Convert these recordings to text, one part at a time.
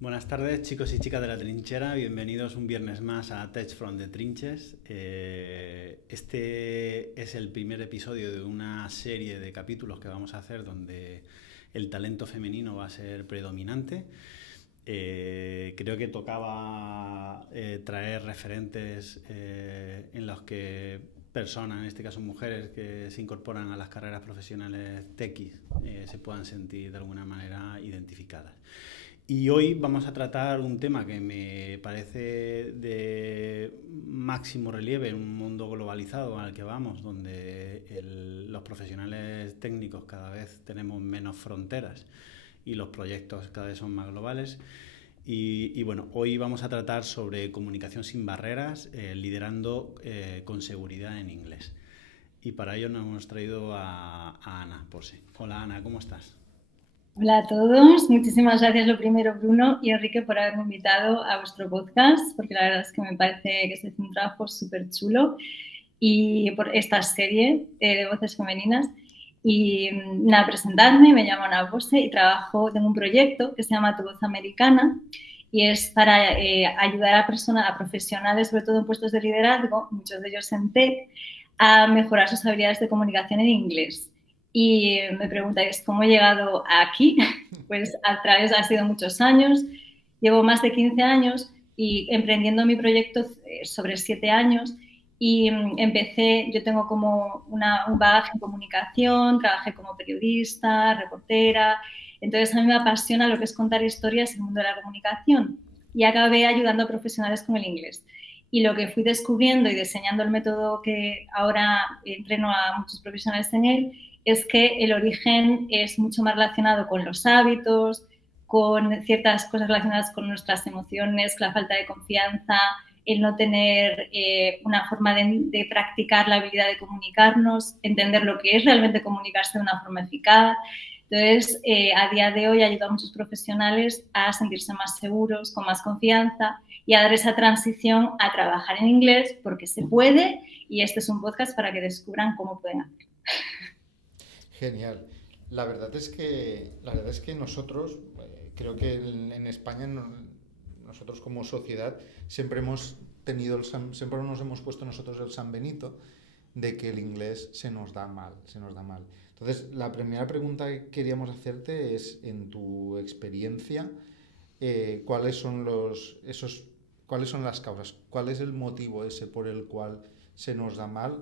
Buenas tardes, chicos y chicas de la trinchera. Bienvenidos un viernes más a Tech from the Trinches. Este es el primer episodio de una serie de capítulos que vamos a hacer donde el talento femenino va a ser predominante. Creo que tocaba traer referentes en los que personas, en este caso mujeres, que se incorporan a las carreras profesionales techis, se puedan sentir de alguna manera identificadas. Y hoy vamos a tratar un tema que me parece de máximo relieve en un mundo globalizado al que vamos, donde los profesionales técnicos cada vez tenemos menos fronteras y los proyectos cada vez son más globales. Y bueno, hoy vamos a tratar sobre comunicación sin barreras, liderando con seguridad en inglés. Y para ello nos hemos traído a Ana Pose. Hola Ana, ¿cómo estás? Hola a todos, muchísimas gracias lo primero Bruno y Enrique por haberme invitado a vuestro podcast, porque la verdad es que me parece que se hace un trabajo súper chulo y por esta serie de voces femeninas. Y nada, presentarme, me llamo Ana Bose y tengo un proyecto que se llama Tu Voz Americana y es para ayudar a personas, a profesionales, sobre todo en puestos de liderazgo, muchos de ellos en tech, a mejorar sus habilidades de comunicación en inglés. Y me preguntáis cómo he llegado aquí. Pues a través, ha sido muchos años, llevo más de 15 años y emprendiendo mi proyecto sobre 7 años y empecé, yo tengo como un bagaje en comunicación, trabajé como periodista, reportera, entonces a mí me apasiona lo que es contar historias en el mundo de la comunicación y acabé ayudando a profesionales con el inglés. Y lo que fui descubriendo y diseñando el método que ahora entreno a muchos profesionales en él es que el origen es mucho más relacionado con los hábitos, con ciertas cosas relacionadas con nuestras emociones, la falta de confianza, el no tener una forma de practicar la habilidad de comunicarnos, entender lo que es realmente comunicarse de una forma eficaz. Entonces, a día de hoy ayuda a muchos profesionales a sentirse más seguros, con más confianza y a dar esa transición a trabajar en inglés porque se puede y este es un podcast para que descubran cómo pueden hacerlo. Genial. La verdad es que nosotros, creo que en España, nosotros como sociedad, siempre nos hemos puesto nosotros el San Benito de que el inglés se nos da mal, se nos da mal. Entonces, la primera pregunta que queríamos hacerte es, en tu experiencia, cuáles son las causas, cuál es el motivo ese por el cual se nos da mal,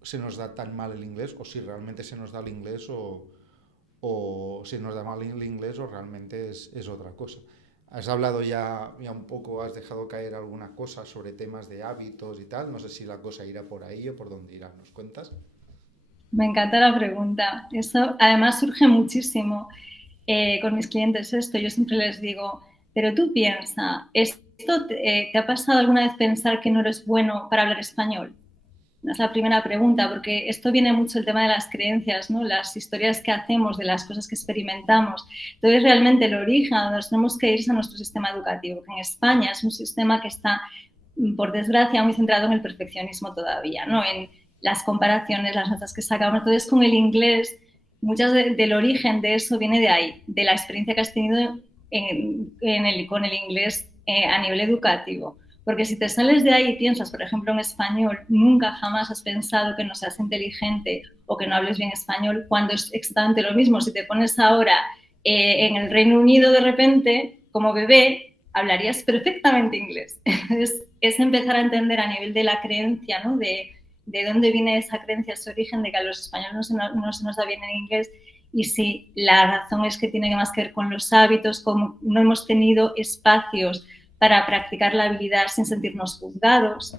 se nos da tan mal el inglés, o si realmente se nos da el inglés o si nos da mal el inglés o realmente es otra cosa. Has hablado ya un poco, has dejado caer alguna cosa sobre temas de hábitos y tal. No sé si la cosa irá por ahí o por dónde irá. ¿Nos cuentas? Me encanta la pregunta. Eso además surge muchísimo con mis clientes esto. Yo siempre les digo, pero tú piensa, ¿esto te ha pasado alguna vez pensar que no eres bueno para hablar español? Es la primera pregunta, porque esto viene mucho el tema de las creencias, ¿no? Las historias que hacemos, de las cosas que experimentamos. Entonces, realmente el origen a donde nos tenemos que ir es a nuestro sistema educativo, que en España es un sistema que está, por desgracia, muy centrado en el perfeccionismo todavía, ¿no? En las comparaciones, las notas que sacamos. Entonces, con el inglés, del origen de eso viene de ahí, de la experiencia que has tenido con el inglés a nivel educativo. Porque si te sales de ahí y piensas, por ejemplo, en español, nunca jamás has pensado que no seas inteligente o que no hables bien español, cuando es exactamente lo mismo. Si te pones ahora en el Reino Unido de repente, como bebé, hablarías perfectamente inglés. Entonces, es empezar a entender a nivel de la creencia, ¿no? De dónde viene esa creencia, ese origen de que a los españoles no se nos da bien en inglés. Y sí, la razón es que tiene más que ver con los hábitos, como no hemos tenido espacios para practicar la habilidad sin sentirnos juzgados.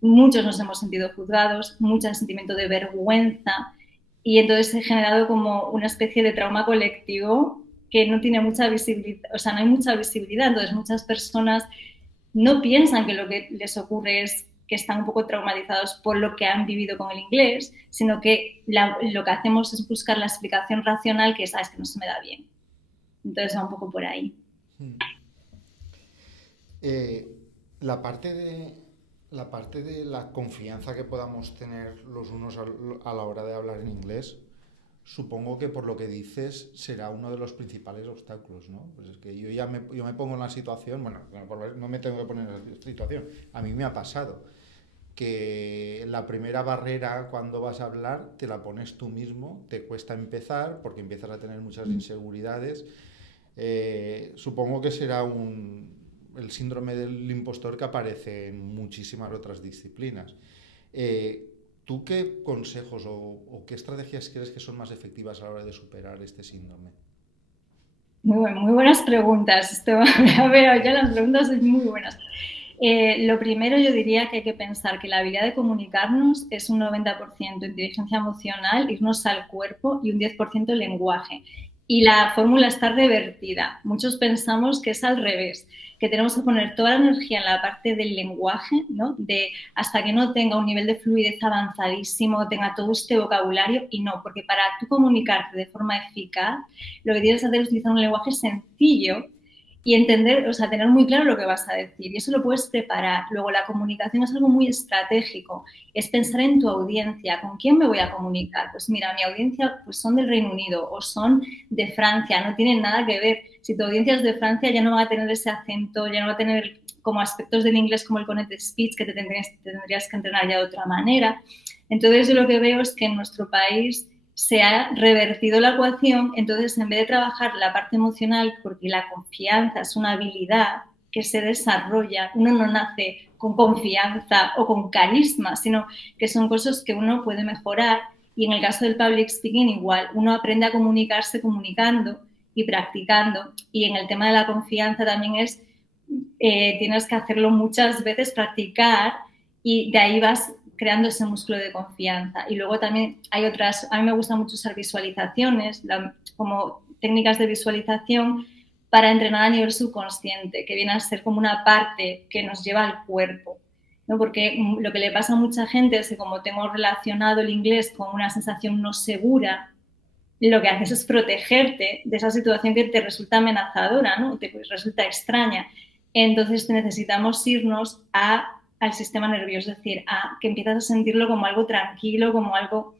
Muchos nos hemos sentido juzgados, mucho sentimiento de vergüenza y entonces se ha generado como una especie de trauma colectivo que no tiene mucha visibilidad, o sea, no hay mucha visibilidad, entonces muchas personas no piensan que lo que les ocurre es que están un poco traumatizados por lo que han vivido con el inglés, sino que lo que hacemos es buscar la explicación racional que es, es que no se me da bien. Entonces va un poco por ahí. Eh, la parte de, la parte de la confianza que podamos tener los unos a la hora de hablar en inglés, supongo que por lo que dices será uno de los principales obstáculos, ¿no? Pues es que yo me pongo en la situación, bueno, no me tengo que poner en la situación, a mí me ha pasado que la primera barrera cuando vas a hablar te la pones tú mismo, te cuesta empezar porque empiezas a tener muchas inseguridades. Supongo que será el síndrome del impostor que aparece en muchísimas otras disciplinas. ¿Tú qué consejos o qué estrategias crees que son más efectivas a la hora de superar este síndrome? Muy buenas preguntas. A ver, ya las preguntas son muy buenas. Lo primero yo diría que hay que pensar que la habilidad de comunicarnos es un 90% inteligencia emocional, irnos al cuerpo, y un 10% lenguaje. Y la fórmula está revertida. Muchos pensamos que es al revés, que tenemos que poner toda la energía en la parte del lenguaje, ¿no? De hasta que no tenga un nivel de fluidez avanzadísimo, tenga todo este vocabulario, y no, porque para tú comunicarte de forma eficaz, lo que tienes que hacer es utilizar un lenguaje sencillo y entender, o sea, tener muy claro lo que vas a decir, y eso lo puedes preparar. Luego, la comunicación es algo muy estratégico, es pensar en tu audiencia, ¿con quién me voy a comunicar? Pues mira, mi audiencia pues son del Reino Unido o son de Francia, no tienen nada que ver. Si tu audiencia es de Francia, ya no va a tener ese acento, ya no va a tener como aspectos del inglés como el connected speech, que te tendrías que entrenar ya de otra manera. Entonces, yo lo que veo es que en nuestro país se ha revertido la ecuación. Entonces, en vez de trabajar la parte emocional, porque la confianza es una habilidad que se desarrolla, uno no nace con confianza o con carisma, sino que son cosas que uno puede mejorar. Y en el caso del public speaking igual, uno aprende a comunicarse comunicando y practicando. Y en el tema de la confianza también es, tienes que hacerlo muchas veces, practicar, y de ahí vas creando ese músculo de confianza. Y luego también hay otras, a mí me gusta mucho usar visualizaciones, como técnicas de visualización para entrenar a nivel subconsciente, que viene a ser como una parte que nos lleva al cuerpo, ¿no? Porque lo que le pasa a mucha gente es que como tengo relacionado el inglés con una sensación no segura, lo que haces es protegerte de esa situación que te resulta amenazadora, ¿no? Te resulta extraña. Entonces necesitamos irnos al sistema nervioso, es decir, que empiezas a sentirlo como algo tranquilo, como algo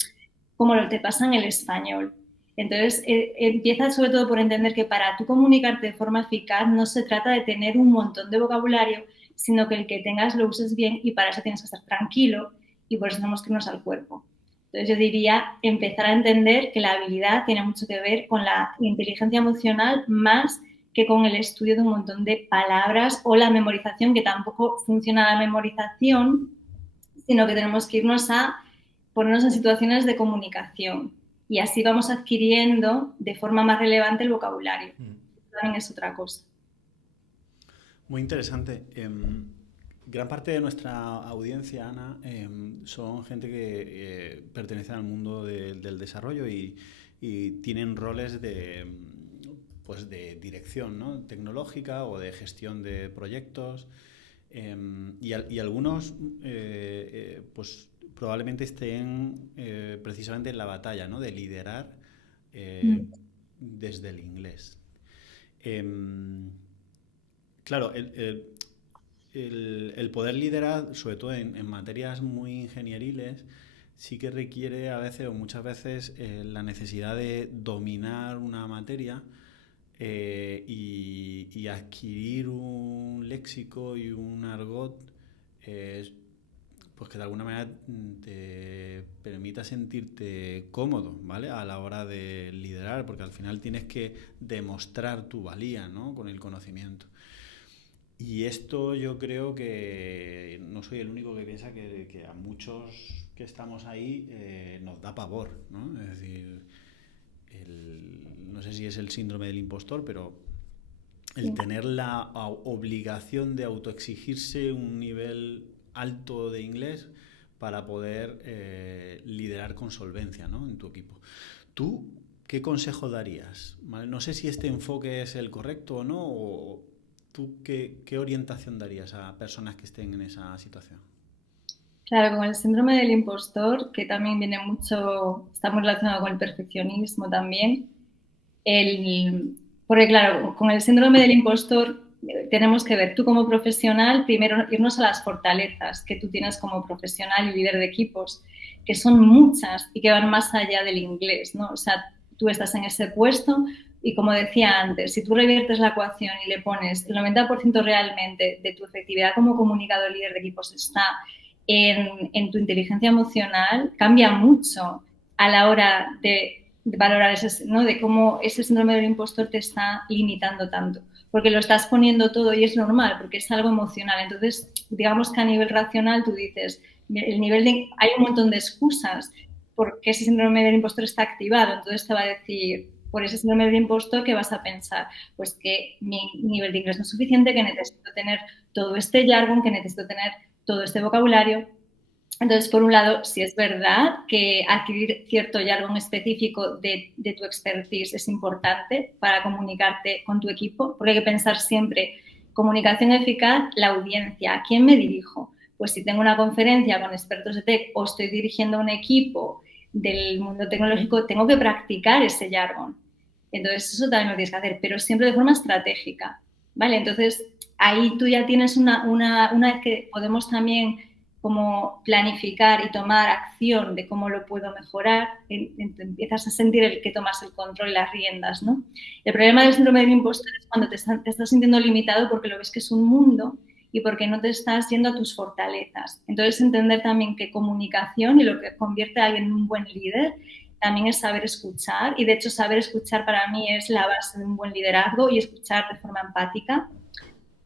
como lo que te pasa en el español. Entonces, empieza sobre todo por entender que para tú comunicarte de forma eficaz no se trata de tener un montón de vocabulario, sino que el que tengas lo uses bien, y para eso tienes que estar tranquilo, y por eso tenemos que irnos al cuerpo. Entonces, yo diría empezar a entender que la habilidad tiene mucho que ver con la inteligencia emocional más que con el estudio de un montón de palabras o la memorización, que tampoco funciona la memorización, sino que tenemos que irnos a ponernos en situaciones de comunicación, y así vamos adquiriendo de forma más relevante el vocabulario. También es otra cosa. Muy interesante. Gran parte de nuestra audiencia, Ana, son gente que pertenece al mundo del desarrollo y tienen roles de dirección, ¿no? Tecnológica o de gestión de proyectos, y algunos pues probablemente estén precisamente en la batalla, ¿no? De liderar desde el inglés. Claro, el poder liderar, sobre todo en materias muy ingenieriles, sí que requiere a veces o muchas veces la necesidad de dominar una materia y adquirir un léxico y un argot pues que de alguna manera te permita sentirte cómodo, ¿vale? A la hora de liderar, porque al final tienes que demostrar tu valía, ¿no? Con el conocimiento. Y esto yo creo que no soy el único que piensa que a muchos que estamos ahí nos da pavor, ¿no? Es decir, no sé si es el síndrome del impostor, pero el tener la obligación de autoexigirse un nivel alto de inglés para poder liderar con solvencia, ¿no? En tu equipo. ¿Tú qué consejo darías? ¿Vale? No sé si este enfoque es el correcto o no, o ¿tú qué orientación darías a personas que estén en esa situación? Claro, con el síndrome del impostor, que también viene mucho, está muy relacionado con el perfeccionismo también, porque claro, con el síndrome del impostor tenemos que ver, tú como profesional, primero irnos a las fortalezas que tú tienes como profesional y líder de equipos. que son muchas y que van más allá del inglés, ¿no? O sea, tú estás en ese puesto y, como decía antes, si tú reviertes la ecuación y le pones el 90% realmente de tu efectividad como comunicador líder de equipos está en tu inteligencia emocional, cambia mucho a la hora de valorar ese, ¿no? De cómo ese síndrome del impostor te está limitando tanto, porque lo estás poniendo todo y es normal, porque es algo emocional. Entonces, digamos que a nivel racional tú dices, el nivel de, hay un montón de excusas porque ese síndrome del impostor está activado, entonces te va a decir, por ese síndrome del impostor, ¿qué vas a pensar? Pues que mi nivel de inglés no es suficiente, que necesito tener todo este jargon, que necesito tener todo este vocabulario. Entonces, por un lado, sí es verdad que adquirir cierto jargon específico de tu expertise es importante para comunicarte con tu equipo, porque hay que pensar siempre, comunicación eficaz, la audiencia, ¿a quién me dirijo? Pues si tengo una conferencia con expertos de tech o estoy dirigiendo un equipo del mundo tecnológico, tengo que practicar ese jargon. Entonces, eso también lo tienes que hacer, pero siempre de forma estratégica, ¿vale? Entonces, ahí tú ya tienes una vez que podemos también como planificar y tomar acción de cómo lo puedo mejorar, empiezas a sentir el que tomas el control y las riendas, ¿no? El problema del síndrome del impostor es cuando te estás sintiendo limitado porque lo ves que es un mundo y porque no te estás yendo a tus fortalezas. Entonces, entender también que comunicación y lo que convierte a alguien en un buen líder también es saber escuchar, y de hecho saber escuchar para mí es la base de un buen liderazgo, y escuchar de forma empática,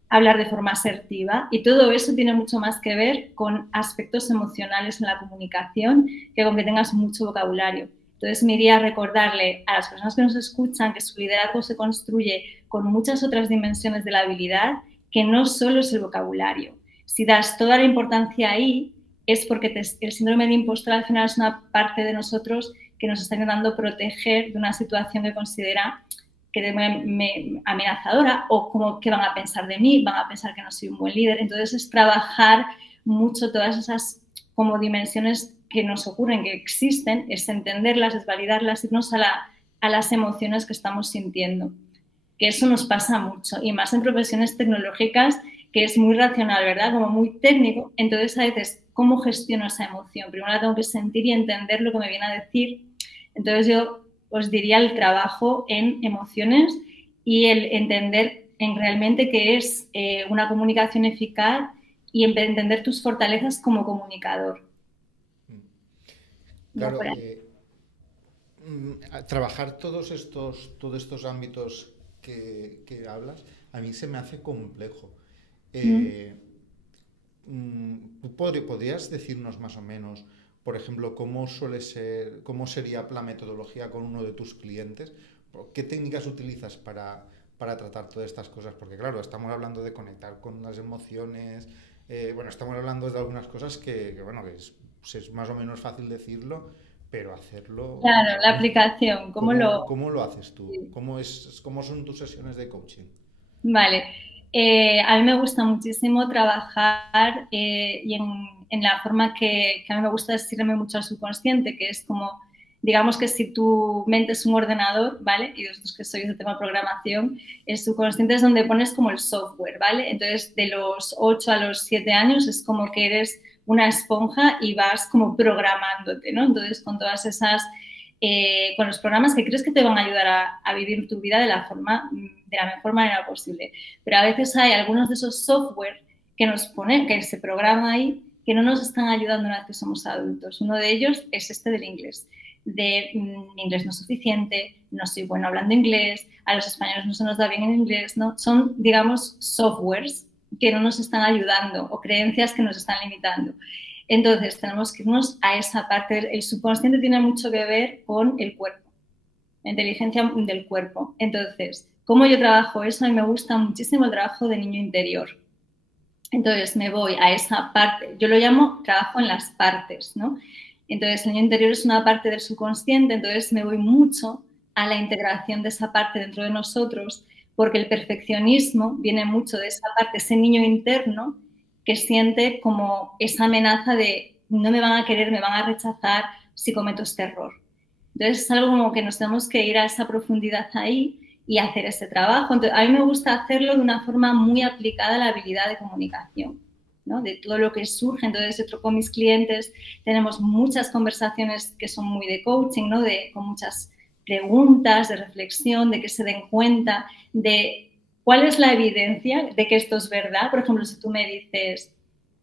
hablar de forma asertiva, y todo eso tiene mucho más que ver con aspectos emocionales en la comunicación que con que tengas mucho vocabulario. Entonces, me iría a recordarle a las personas que nos escuchan que su liderazgo se construye con muchas otras dimensiones de la habilidad, que no solo es el vocabulario. Si das toda la importancia ahí, es porque el síndrome de impostor al final es una parte de nosotros que nos está intentando proteger de una situación que considera que es muy amenazadora, o como que van a pensar de mí, van a pensar que no soy un buen líder. Entonces, es trabajar mucho todas esas como dimensiones que nos ocurren, que existen, es entenderlas, es validarlas, irnos a las emociones que estamos sintiendo. Que eso nos pasa mucho, y más en profesiones tecnológicas, que es muy racional, ¿verdad? Como muy técnico. Entonces, a veces, ¿cómo gestiono esa emoción? Primero la tengo que sentir y entender lo que me viene a decir. Entonces, yo os diría el trabajo en emociones y el entender en realmente qué es una comunicación eficaz, y entender tus fortalezas como comunicador. Claro, trabajar todos estos ámbitos que hablas, a mí se me hace complejo. ¿Podrías decirnos más o menos, por ejemplo, cómo sería la metodología con uno de tus clientes? ¿Qué técnicas utilizas para tratar todas estas cosas? Porque claro, estamos hablando de conectar con las emociones, estamos hablando de algunas cosas que es más o menos fácil decirlo, pero hacerlo... Claro, la aplicación, ¿cómo lo haces tú? Sí. ¿Cómo son tus sesiones de coaching? Vale. A mí me gusta muchísimo trabajar y en la forma que a mí me gusta decirme mucho al subconsciente, que es como, digamos que si tu mente es un ordenador, ¿vale? Y vosotros que sois de tema de programación, el subconsciente es donde pones como el software, ¿vale? Entonces, de los 8 a los 7 años es como que eres una esponja y vas como programándote, ¿no? Entonces, con todas esas... con los programas que crees que te van a ayudar a vivir tu vida de la mejor manera posible. Pero a veces hay algunos de esos software que nos ponen, que se programa ahí, que no nos están ayudando una vez que somos adultos. Uno de ellos es este del inglés. Mi inglés no es suficiente, no soy bueno hablando inglés, a los españoles no se nos da bien el inglés, ¿no? Son, digamos, softwares que no nos están ayudando, o creencias que nos están limitando. Entonces, tenemos que irnos a esa parte. El subconsciente tiene mucho que ver con el cuerpo, la inteligencia del cuerpo. Entonces, ¿cómo yo trabajo eso? A mí me gusta muchísimo el trabajo de niño interior. Entonces, me voy a esa parte. Yo lo llamo trabajo en las partes, ¿no? Entonces, el niño interior es una parte del subconsciente, entonces me voy mucho a la integración de esa parte dentro de nosotros, porque el perfeccionismo viene mucho de esa parte, ese niño interno, que siente como esa amenaza de no me van a querer, me van a rechazar si cometo este error. Entonces, es algo como que nos tenemos que ir a esa profundidad ahí y hacer ese trabajo. Entonces, a mí me gusta hacerlo de una forma muy aplicada a la habilidad de comunicación, ¿no? De todo lo que surge. Entonces, con mis clientes tenemos muchas conversaciones que son muy de coaching, ¿no? Con muchas preguntas, de reflexión, de que se den cuenta de cuál es la evidencia de que esto es verdad. Por ejemplo, si tú me dices,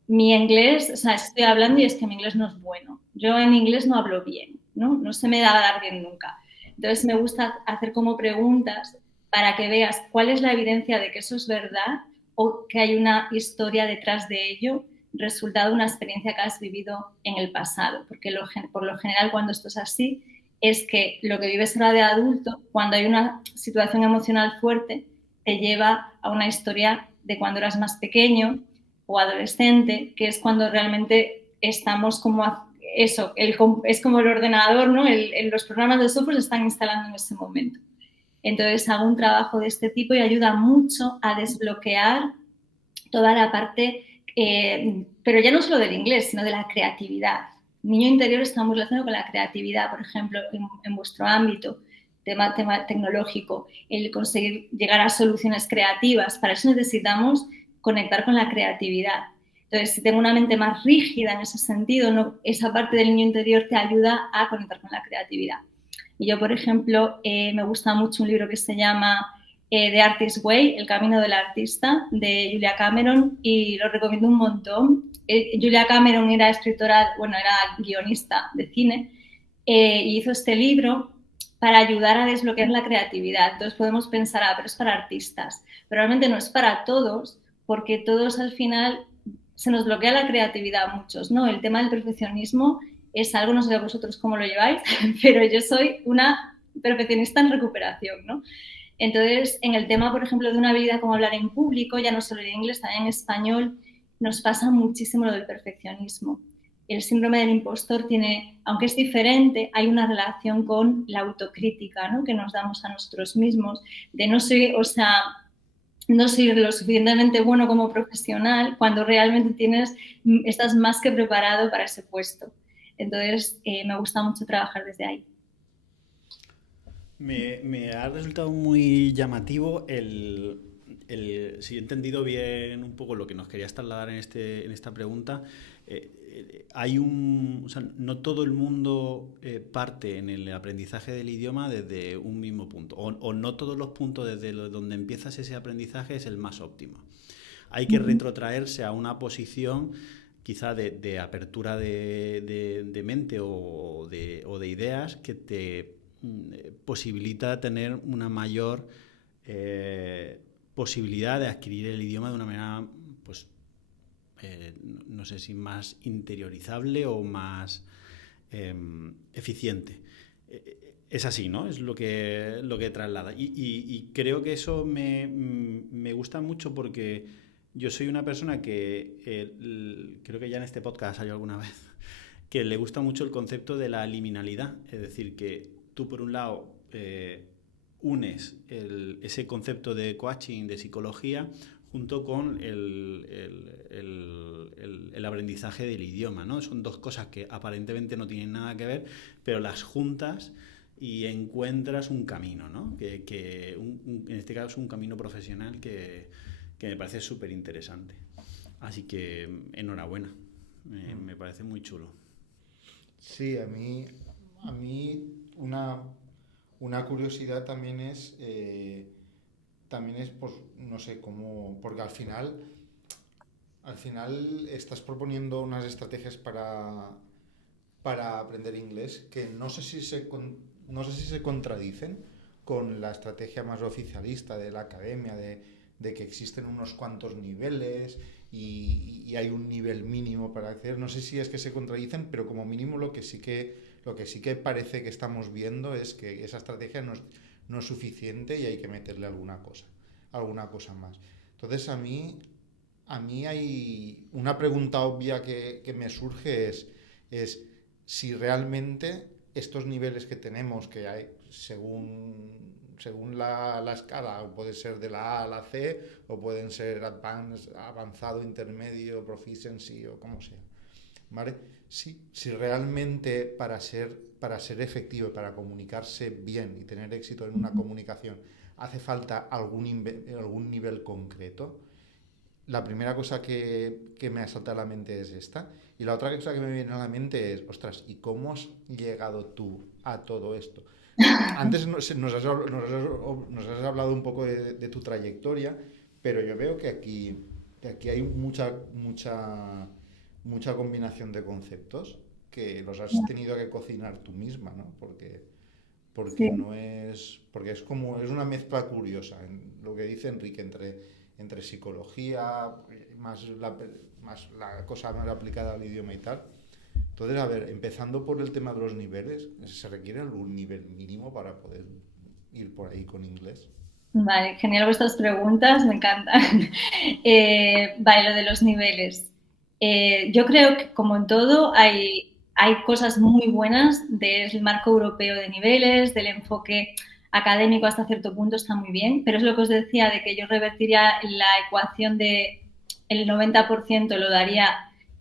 mi inglés, o sea, estoy hablando y es que mi inglés no es bueno. Yo en inglés no hablo bien, ¿no? No se me da a dar bien nunca. Entonces, me gusta hacer como preguntas para que veas cuál es la evidencia de que eso es verdad o que hay una historia detrás de ello, resultado de una experiencia que has vivido en el pasado. Porque por lo general, cuando esto es así, es que lo que vives ahora de adulto, cuando hay una situación emocional fuerte, te lleva a una historia de cuando eras más pequeño o adolescente, que es cuando realmente estamos como eso, es como el ordenador, ¿no? Los programas de software se están instalando en ese momento. Entonces hago un trabajo de este tipo y ayuda mucho a desbloquear toda la parte, pero ya no solo del inglés, sino de la creatividad. Niño interior está muy relacionado con la creatividad, por ejemplo, en vuestro ámbito, tema tecnológico, el conseguir llegar a soluciones creativas. Para eso necesitamos conectar con la creatividad. Entonces, si tengo una mente más rígida en ese sentido, ¿no? Esa parte del niño interior te ayuda a conectar con la creatividad. Y yo, por ejemplo, me gusta mucho un libro que se llama The Artist's Way, El camino del artista, de Julia Cameron, y lo recomiendo un montón. Julia Cameron era escritora, bueno, era guionista de cine, y hizo este libro para ayudar a desbloquear la creatividad. Entonces podemos pensar, pero es para artistas. Pero realmente no es para todos, porque todos al final se nos bloquea la creatividad a muchos, ¿no? El tema del perfeccionismo es algo, no sé vosotros cómo lo lleváis, pero yo soy una perfeccionista en recuperación, ¿no? Entonces, en el tema, por ejemplo, de una habilidad como hablar en público, ya no solo en inglés, también en español, nos pasa muchísimo lo del perfeccionismo. El síndrome del impostor tiene, aunque es diferente, hay una relación con la autocrítica, ¿no? Que nos damos a nosotros mismos, de no ser, o sea, no ser lo suficientemente bueno como profesional cuando realmente estás más que preparado para ese puesto. Entonces, me gusta mucho trabajar desde ahí. Me ha resultado muy llamativo si he entendido bien un poco lo que nos querías trasladar en esta pregunta. O sea, no todo el mundo parte en el aprendizaje del idioma desde un mismo punto, o no todos los puntos desde donde empiezas ese aprendizaje es el más óptimo. Hay que retrotraerse a una posición quizá de apertura de mente o de ideas que te posibilita tener una mayor posibilidad de adquirir el idioma de una manera, pues, no sé si más interiorizable o más eficiente. Es así, ¿no? Es lo que traslada. Y creo que eso me gusta mucho porque yo soy una persona que, creo que ya en este podcast salió alguna vez, que le gusta mucho el concepto de la liminalidad. Es decir, que tú por un lado unes ese concepto de coaching, de psicología, junto con el aprendizaje del idioma, ¿no? Son dos cosas que aparentemente no tienen nada que ver, pero las juntas y encuentras un camino, ¿no? En este caso es un camino profesional que me parece súper interesante. Así que enhorabuena, me parece muy chulo. Sí, a mí una curiosidad también es pues, no sé, cómo, porque al final estás proponiendo unas estrategias para aprender inglés que no sé si se contradicen con la estrategia más oficialista de la academia, de que existen unos cuantos niveles y hay un nivel mínimo para acceder. No sé si es que se contradicen, pero como mínimo lo que sí que parece que estamos viendo es que esa estrategia no es suficiente y hay que meterle alguna cosa más. Entonces a mí hay una pregunta obvia que me surge es si realmente estos niveles que tenemos, que hay según la escala, o puede ser de la A a la C, o pueden ser avanzado, intermedio, proficiency o como sea, ¿vale? Si realmente para ser efectivo, para comunicarse bien y tener éxito en una comunicación, hace falta algún nivel concreto, la primera cosa que me ha saltado a la mente es esta. Y la otra cosa que me viene a la mente es, ostras, ¿y cómo has llegado tú a todo esto? Antes nos has hablado un poco de tu trayectoria, pero yo veo que aquí hay mucha combinación de conceptos que los has tenido que cocinar tú misma, ¿no? Porque Sí. no es, porque es como, es una mezcla curiosa, en lo que dice Enrique, entre psicología, más la cosa más aplicada al idioma y tal. Entonces, a ver, empezando por el tema de los niveles, ¿se requiere algún nivel mínimo para poder ir por ahí con inglés? Vale, genial vuestras preguntas, me encantan. Vale, lo de los niveles. Yo creo que, como en todo, hay cosas muy buenas del marco europeo de niveles, del enfoque académico hasta cierto punto está muy bien, pero es lo que os decía de que yo revertiría la ecuación de el 90% lo daría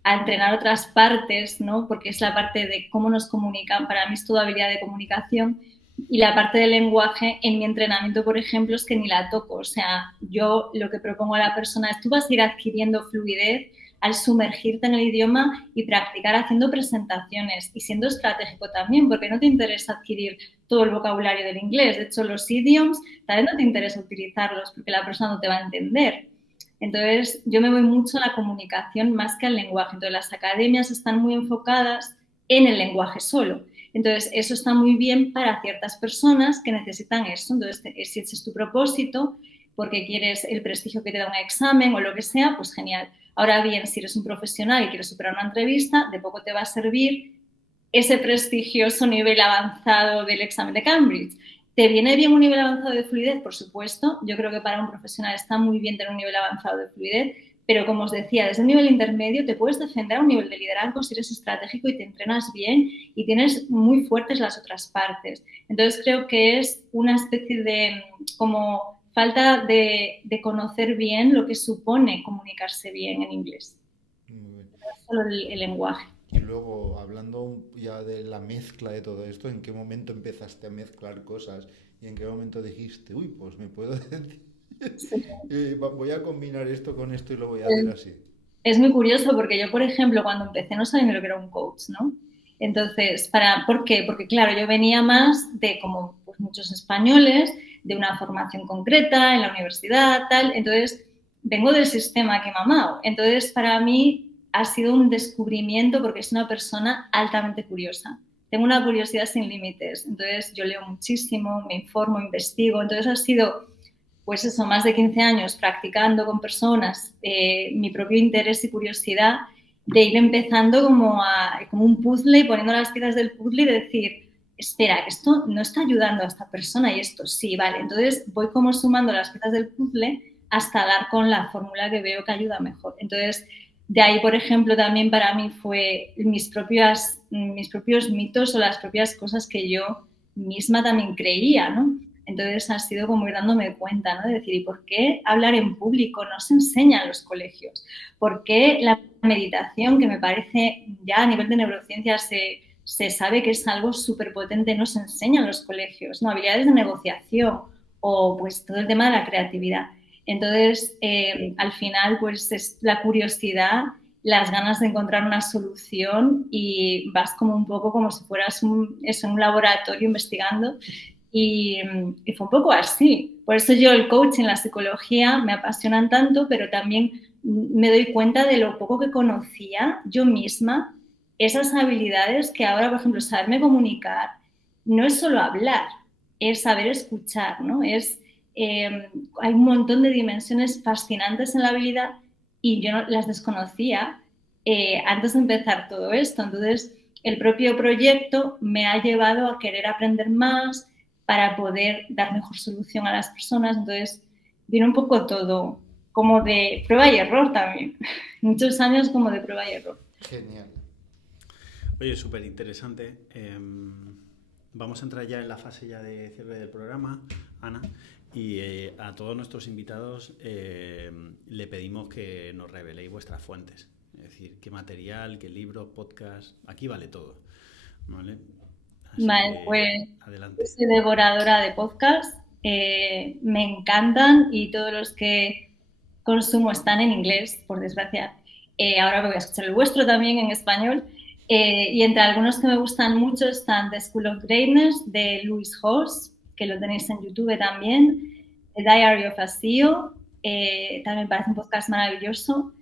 a entrenar otras partes, ¿no? Porque es la parte de cómo nos comunican. Para mí es toda habilidad de comunicación. Y la parte del lenguaje en mi entrenamiento, por ejemplo, es que ni la toco. O sea, yo lo que propongo a la persona es tú vas a ir adquiriendo fluidez al sumergirte en el idioma y practicar haciendo presentaciones y siendo estratégico también, porque no te interesa adquirir todo el vocabulario del inglés. De hecho, los idioms tal vez no te interesa utilizarlos porque la persona no te va a entender. Entonces, yo me voy mucho a la comunicación más que al lenguaje. Entonces, las academias están muy enfocadas en el lenguaje solo. Entonces, eso está muy bien para ciertas personas que necesitan eso. Entonces, si ese es tu propósito, porque quieres el prestigio que te da un examen o lo que sea, pues genial. Ahora bien, si eres un profesional y quieres superar una entrevista, de poco te va a servir ese prestigioso nivel avanzado del examen de Cambridge. ¿Te viene bien un nivel avanzado de fluidez? Por supuesto. Yo creo que para un profesional está muy bien tener un nivel avanzado de fluidez, pero como os decía, desde un nivel intermedio te puedes defender a un nivel de liderazgo si eres estratégico y te entrenas bien y tienes muy fuertes las otras partes. Entonces creo que es una especie de como falta de conocer bien lo que supone comunicarse bien en inglés. Muy No solo el lenguaje. Y luego, hablando ya de la mezcla de todo esto, ¿en qué momento empezaste a mezclar cosas? ¿Y en qué momento dijiste, uy, pues me puedo decir, Sí. voy a combinar esto con esto y lo voy a hacer así? Es muy curioso porque yo, por ejemplo, cuando empecé no sabía ni lo que era un coach, ¿no? Entonces, ¿por qué? Porque, claro, yo venía más de, como pues, muchos españoles, de una formación concreta en la universidad, tal. Entonces, vengo del sistema que he mamado. Entonces, para mí ha sido un descubrimiento porque es una persona altamente curiosa. Tengo una curiosidad sin límites. Entonces, yo leo muchísimo, me informo, investigo. Entonces, ha sido pues eso, más de 15 años practicando con personas mi propio interés y curiosidad de ir empezando como un puzzle, poniendo las piezas del puzzle y decir, espera, esto no está ayudando a esta persona y esto sí, vale. Entonces voy como sumando las piezas del puzzle hasta dar con la fórmula que veo que ayuda mejor. Entonces, de ahí, por ejemplo, también para mí fue mis propios mitos o las propias cosas que yo misma también creía, ¿no? Entonces ha sido como ir dándome cuenta, ¿no? De decir, ¿y por qué hablar en público no se enseña en los colegios? ¿Por qué la meditación, que me parece ya a nivel de neurociencia se sabe que es algo súper potente, no se enseña en los colegios? ¿No? Habilidades de negociación o pues todo el tema de la creatividad. Entonces, al final, pues es la curiosidad, las ganas de encontrar una solución y vas como un poco como si fueras un laboratorio investigando y fue un poco así. Por eso yo el coaching, la psicología me apasionan tanto, pero también me doy cuenta de lo poco que conocía yo misma, esas habilidades que ahora, por ejemplo, saberme comunicar, no es solo hablar, es saber escuchar, ¿no? Hay un montón de dimensiones fascinantes en la habilidad y yo no, las desconocía antes de empezar todo esto. Entonces, el propio proyecto me ha llevado a querer aprender más, para poder dar mejor solución a las personas. Entonces, viene un poco todo como de prueba y error también. Muchos años como de prueba y error. Genial. Oye, súper interesante. Vamos a entrar ya en la fase ya de cierre del programa, Ana, y a todos nuestros invitados le pedimos que nos reveléis vuestras fuentes. Es decir, qué material, qué libro, podcast, aquí vale todo, ¿vale? Así Vale, que, pues adelante. soy devoradora de podcast, me encantan y todos los que consumo están en inglés, por desgracia. Ahora voy a escuchar el vuestro también en español. Y entre algunos que me gustan mucho están The School of Greatness de Louis Hawes, que lo tenéis en YouTube también, The Diary of a CEO, también me parece un podcast maravilloso.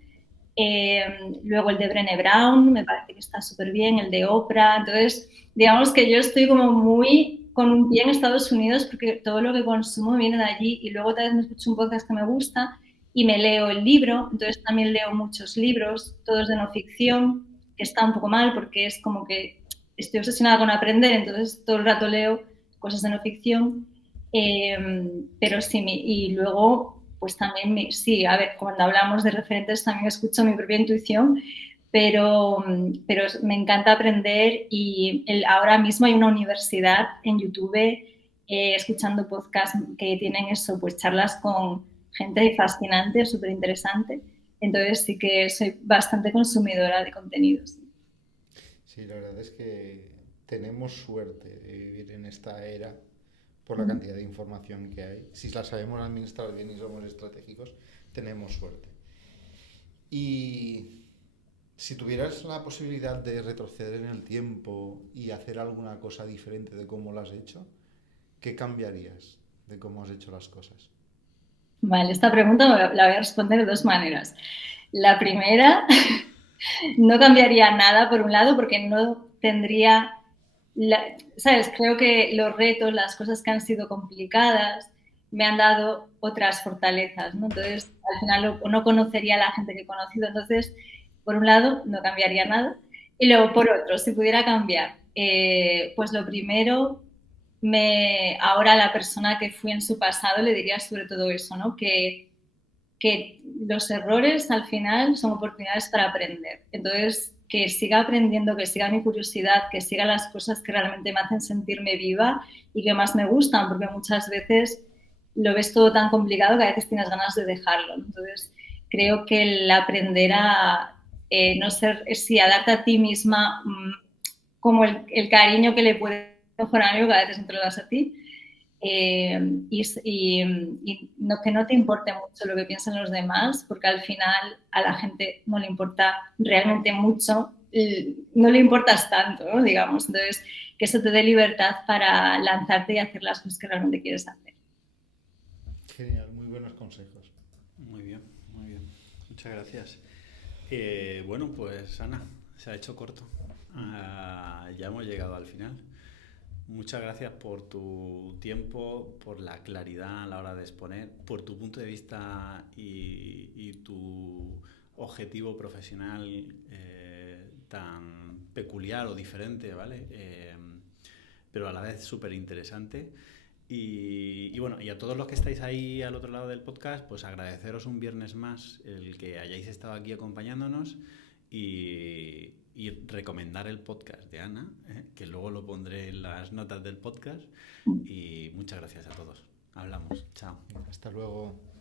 Luego el de Brené Brown, me parece que está súper bien, el de Oprah. Entonces, digamos que yo estoy como muy con un pie en Estados Unidos porque todo lo que consumo viene de allí y luego tal vez me escucho un podcast que me gusta y me leo el libro. Entonces también leo muchos libros, todos de no ficción, que está un poco mal porque es como que estoy obsesionada con aprender, entonces todo el rato leo cosas de no ficción. Pero sí, y luego, pues también, sí, a ver, cuando hablamos de referentes también escucho mi propia intuición, pero me encanta aprender y ahora mismo hay una universidad en YouTube escuchando podcasts que tienen eso, pues charlas con gente fascinante, súper interesante. Entonces sí que soy bastante consumidora de contenidos. Sí, la verdad es que tenemos suerte de vivir en esta era por la cantidad de información que hay. Si la sabemos administrar bien y somos estratégicos, tenemos suerte. Y si tuvieras la posibilidad de retroceder en el tiempo y hacer alguna cosa diferente de cómo lo has hecho, ¿qué cambiarías de cómo has hecho las cosas? Vale, esta pregunta la voy a responder de dos maneras. La primera, no cambiaría nada, por un lado, porque no tendría, ¿sabes? Creo que los retos, las cosas que han sido complicadas, me han dado otras fortalezas, ¿no? Entonces, al final no conocería a la gente que he conocido. Entonces, por un lado, no cambiaría nada. Y luego, por otro, si pudiera cambiar, pues lo primero, ahora a la persona que fui en su pasado le diría sobre todo eso, ¿no? Que los errores al final son oportunidades para aprender. Entonces, que siga aprendiendo, que siga mi curiosidad, que siga las cosas que realmente me hacen sentirme viva y que más me gustan, porque muchas veces lo ves todo tan complicado que a veces tienes ganas de dejarlo. Entonces, creo que el aprender a no ser, sí, a darte a ti misma como el cariño que le puede mejor amigo que a veces no te lo das a ti, y no, que no te importe mucho lo que piensan los demás, porque al final a la gente no le importa realmente mucho, no le importas tanto, ¿no? Digamos. Entonces, que eso te dé libertad para lanzarte y hacer las cosas que realmente quieres hacer. Genial, muy buenos consejos. Muy bien, muy bien. Muchas gracias. Bueno, pues Ana, se ha hecho corto. Ya hemos llegado al final. Muchas gracias por tu tiempo, por la claridad a la hora de exponer, por tu punto de vista y tu objetivo profesional tan peculiar o diferente, ¿vale? Pero a la vez súper interesante. Y bueno, y a todos los que estáis ahí al otro lado del podcast, pues agradeceros un viernes más el que hayáis estado aquí acompañándonos y recomendar el podcast de Ana, que luego lo pondré en las notas del podcast. Y muchas gracias a todos. Hablamos. Chao. Hasta luego.